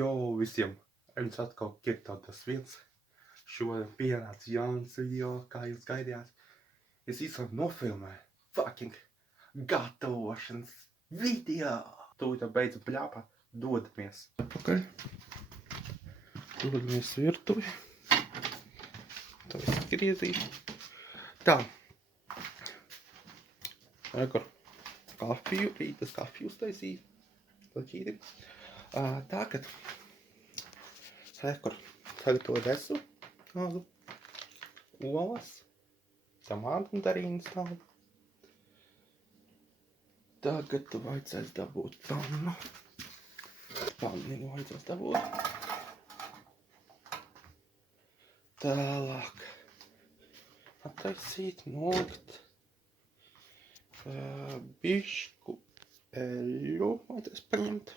Jo, visiem! Jums atkal Kirto tas viens. Šodien pienāca jauns video, kā jūs gaidījāt. Es īstenībā nofilmēju fucking gatavošanas video. Tūlīt beidzam pļāpāt. Dodamies. Atpakaļ. Dodamies virtuvi. Tā viss griezīt. Tā. Rekur. Kafiju. Rītas kafiju uztaisīju. Plaķīti. Tagad. Rekur. Sagatavoju desu. Tādu. Olas. Tamātu darīnas tādu. Tagad vajadzēs dabūt pannu. Panniņu vajadzēs dabūt. Tālāk. Attaisīt, nolikt. Bišku eļu vajadzēs paņemt.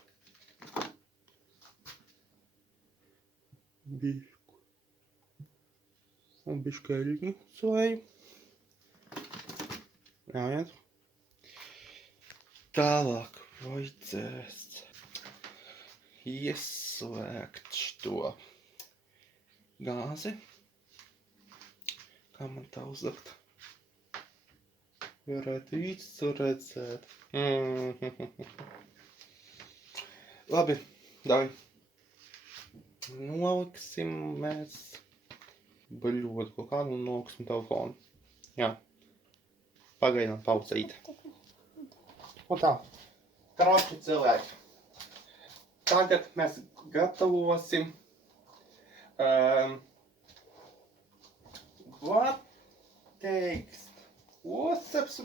Bišku. Un bišku eļu soju. Jāiet. Tālāk vajadzēs ieslēgt šo gāzi. Kā man tā uzlikt? Varētu īsti redzēt. Labi, davai. Noliksim mēs bļot kaut kādu un noliksim telefonu. Jā. Pagaidām paucīt. Un tā. Kroči cilvēki. Tagad mēs gatavosim what teikst osaps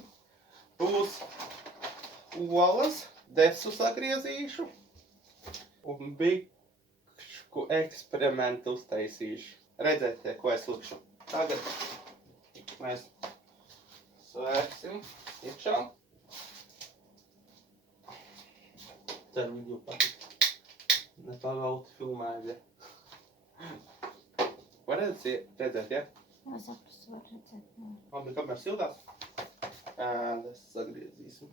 būs olas, desu sagriezīšu un bišku eksperimentu uztaisīšu. Redzētie, ko es likšu. Tagad mēs svērsim iekšā. Ceru video patīk. Nepagauti filmēļi. Var redzēt, ja? Jā, saprast, var redzēt, jā. Labi, kamēr sildās, es sagriezīsim.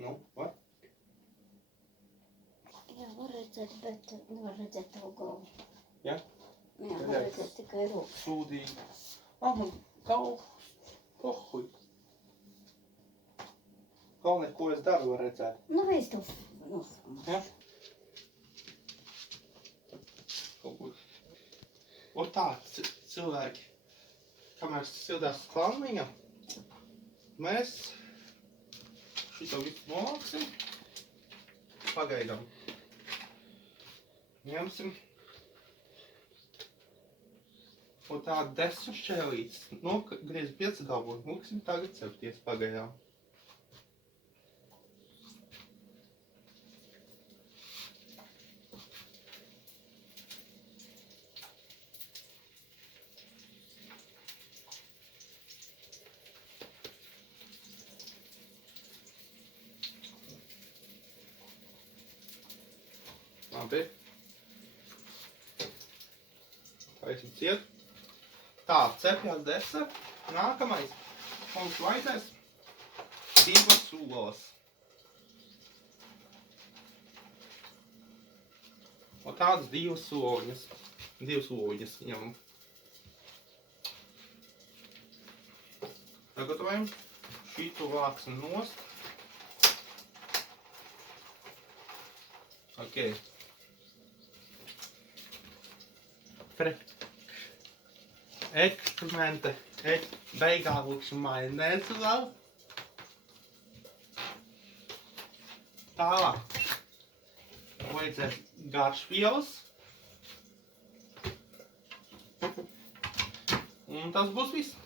Nu, var? Jā, var redzēt, bet nevar redzēt tavu galvu. Ja? Jā, var redzēt tikai rokas. Sūdīgi. Man kaut pohuj. Galvenais, ko es daru, var redzēt. Nu, es to nofilmēšu. Ja? Kaut ko. Un tā, cilvēki, kamēr sildās panniņa, mēs šito visu noliksim. Pagaidām. Ņemsim. Un tā desu šķēlītes. Griez 5 galvot. Liksim tagad cepties pagaidām. Labi. Taisim ciet. Tā, cepjās desa. Nākamais. Mums vajadzēs 2 olas. Un tādas 2 soliņas. 2 soliņas ņemam. Sagatavojam. Šito vāksim nost. Ok. Eksperimente. Beigā likšu majonēzi vēl. Tālāk. Vajadzēs garšvielas. Un tas būs viss.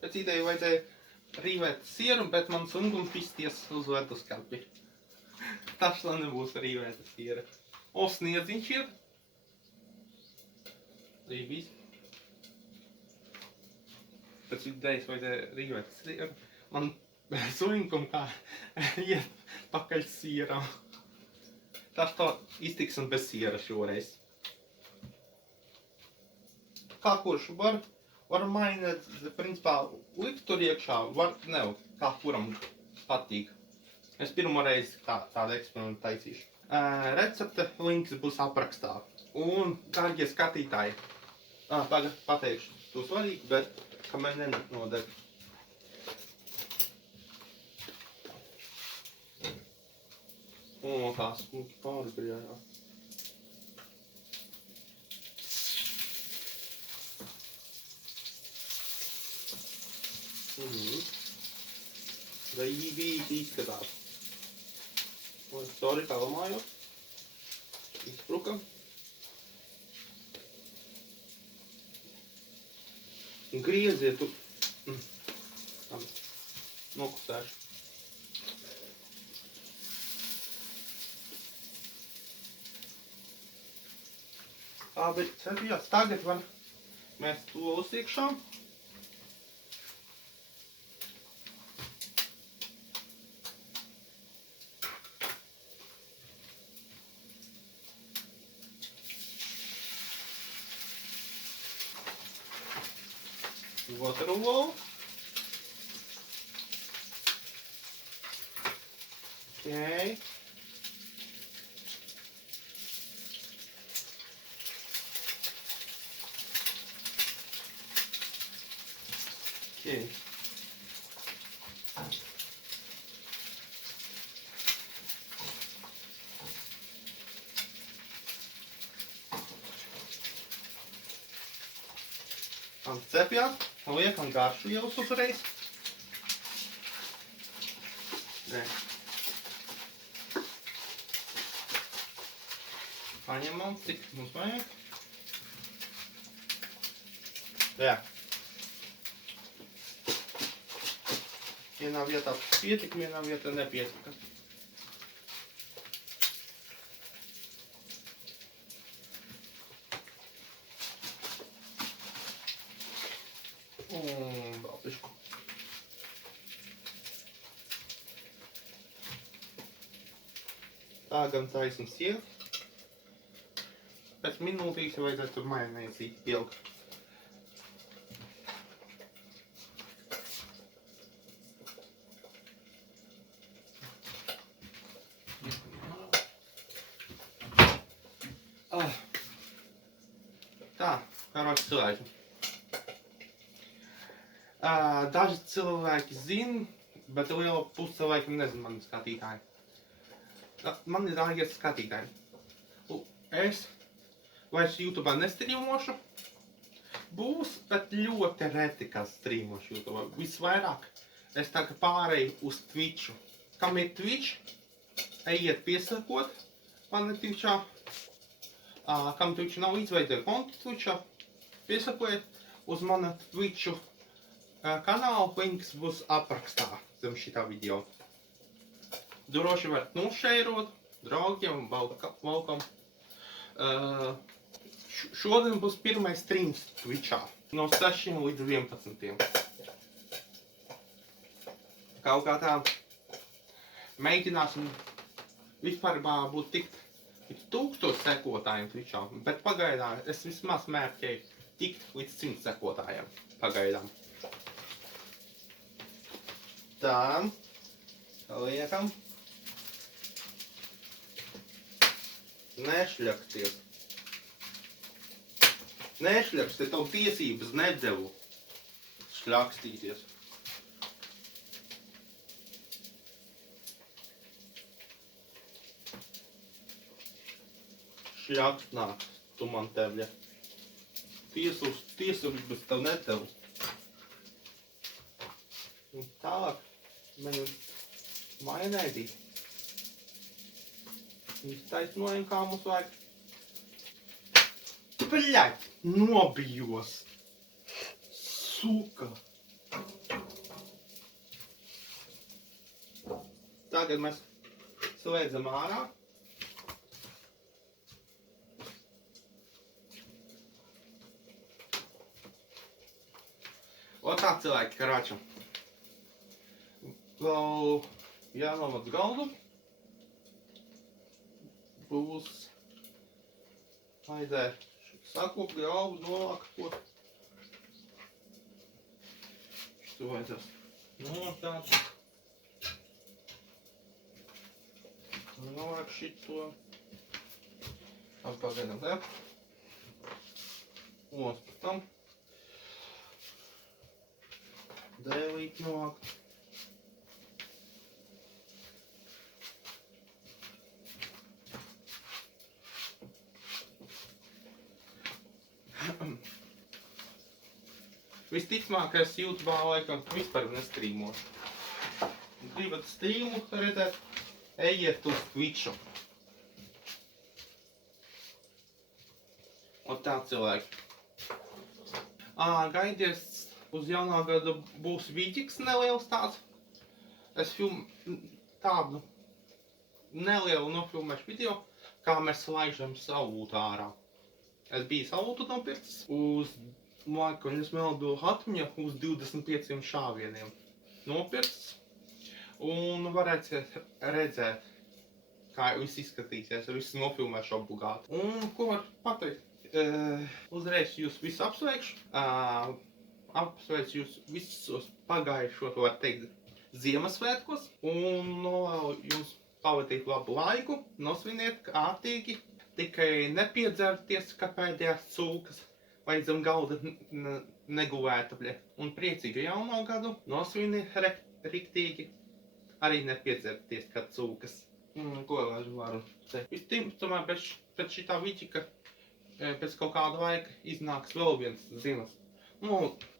Pēc ideju vajadzēja rīvēt sieru, bet man sungums pisties uz ledusskapī. Tas vēl nebūs rīvēta siera. O, sniedziņš ir. Rībīs. Pēc idejas vajadzēja rīvēt sieru. Man sungum kā iet pakaļ sieram. Tas tā iztiksim bez siera šoreiz. Kā kurš var Var mainīt, principā, likt tur iekšā, var nelikt, kā kuram patīk. Es pirmo reizi tādu eksperimentu taisīšu. Recepte links būs aprakstā. Un, dārgie skatītāji, tagad pateikšu to svarīgi, bet kamēr nenodeg. O, kā smuki pārgrījā. Raibīti izskatās. Un sorry, kā domājot. Izspruka. Grieziet tu. Nokustēšu. Labi, cepjās. Tagad var mest to iekšā. Otru lolu. Okay. Okay. Cepjās, liekam garšvielas uzreiz. Paņemam, cik mums vajag. Jā. Vienā vietā pietika, vienā vietā nepietika. Un baltišku. Tā gan taisnas iet. Pēc minūtīs vajadzētu tur majonēzi ielikt. Tā, karoči cilvēki. Daži cilvēki zina, bet liela puse cilvēkiem nezina mani skatītāji. Mani dārgie skatītāji. Es vairs YouTube nestrīmošu. Būs, bet ļoti reti, kā strīmošu YouTube. Visvairāk es tagad pārēju uz Twitchu. Kam ir Twitch, ejiet piesakot mani Twitchā. Kam Twitch nav izveidojis kontu Twitchā, piesakojiet uz manu Twitchu kanālu, links būs aprakstā zem šitā video. Droši varat nošeirot draugiem un valkam. Šodien būs pirmais streams Twitchā no 6 līdz 11. Kaut kā tā mēģināsim vispār būt tikt 1000 sekotājiem Twitchā, bet pagaidām es vismaz mērķēju tikt līdz 100 sekotājiem pagaidām. Tā, liekam. Nešļaksties. Nešļaksties, tev tiesības nedevu šļakstīties. Šļakstnāk, tu man tevļa. Tiesības tev nedevu. Un tālāk, man majonēzī. Iztaisnojam, kā mums vajag. Bļaļ, nobijos. Suka. Tagad mēs slēdzam ārā. O tā cilvēki, karāčam. Vēl jānomat galdu. Būs vajadzēja sakopt galvu, nolākot. Tu vajadzēs notāt. Novāk šito. Pagaidām, te. Os pēc tam. Dēlīt novāk. Visticamāk, es YouTube'ā laikam vispār nestrīmošu. Gribat strīmu redzēt, ejiet uz Twitchu. Un tā cilvēki. Gaidies, uz jaunā gada būs vidžiks neliels tāds. Es tādu nelielu nofilmēšu video, kā mēs laižam salūtu ārā. Es biju salūtu nopircis uz laikam, es meldu atmiņa uz 25 šāvieniem nopircis. Un varēsiet redzēt, kā viss izskatīsies, viss nofilmēšu obligāti. Un ko var pateikt? Uzreiz jūs visu apsveikšu. Apsveicu jūs visos pagājušos, var teikt, Ziemassvētkos. Un novēlu jums pavadīt labu laiku, nosviniet kārtīgi. Tikai nepiedzerties, kā pēdējās cūkas, vai zem galda negulēta, bļe. Un priecīgu jauno gadu, nosviniet riktīgi. Arī nepiedzerties, kā cūkas. Ko vēl varu teikt? Visticamāk, pēc šitā vidžika, pēc kaut kāda laika iznāks vēl viens zinas.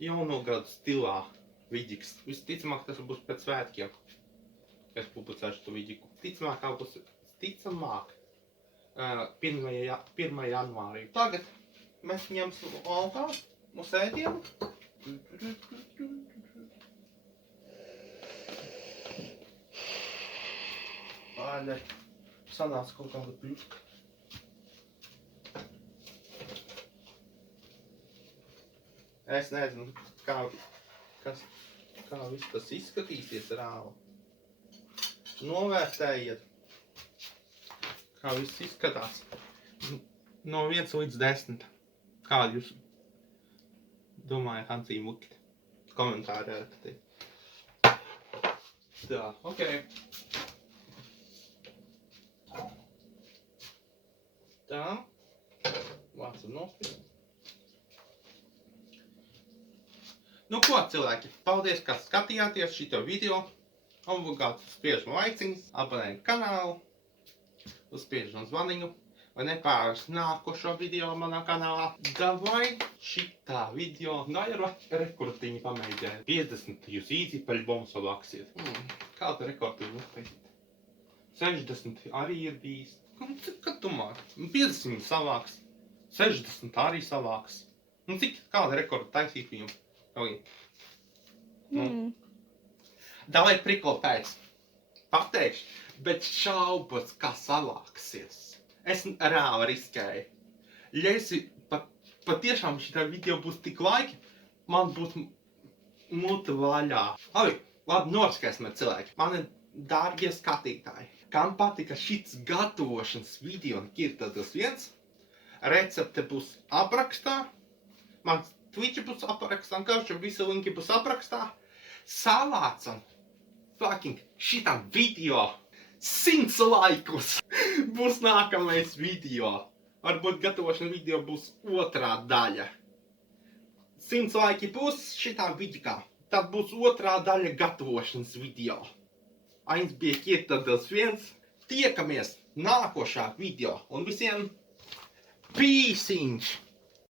Jauno gadu stilā vidžiks. Visticamāk, tas būs pēc svētkiem, es publicēšu to vidžiku. Ticamāk, 1. janvārī. Tagad mēs ņemsim laukā uz ēdienu. Āļai, sanāca kaut kāda pļuska. Es nezinu, kā viss tas izskatīsies rāli. Novērtējiet, kā viss izskatās. No 1 līdz 10. Kādu jūs domājat, Hansī Muki? Komentāri rakstīt. Tā, ok. Tā. Vācam nospīt. Nu ko, cilvēki, paldies, ka skatījāties šito video. Obligāti spiežam laiciņus, abonējam kanālu, uzspiežam zvaniņu, vai nepārvērst nākošo video manā kanālā. Davai šitā video, ir rekordtiņi pamēģēt. 50 jūs īsi paļbomu savāksiet. Kādu rekordu jūs taisīt? 60 arī ir bijis. Kad tu māki? 50 savāks, 60 arī savāks. Kādu rekordu taisīt viņam? Davai prikol pēc. Pateikšu, bet šaubos, kā savāksies. Es reāli riskēju. Ja es patiešām šitā video būs tik laiki, man būs muta vaļā. Labi, noskaismēt cilvēki. Mani dārgie skatītāji. Kam patika šits gatavošanas video un kirtatas viens, recepte būs aprakstā. Mans Twitch būs aprakstā, un visi linki būs aprakstā. Savācam šitam video 100 laikus. Būs nākamais video. Varbūt gatavošana video būs otrā daļa. 100 laiki būs šitā vidikā. Tad būs otrā daļa gatavošanas video. Ains bija kirtatas viens. Tiekamies nākošā video. Un visiem pīsiņš!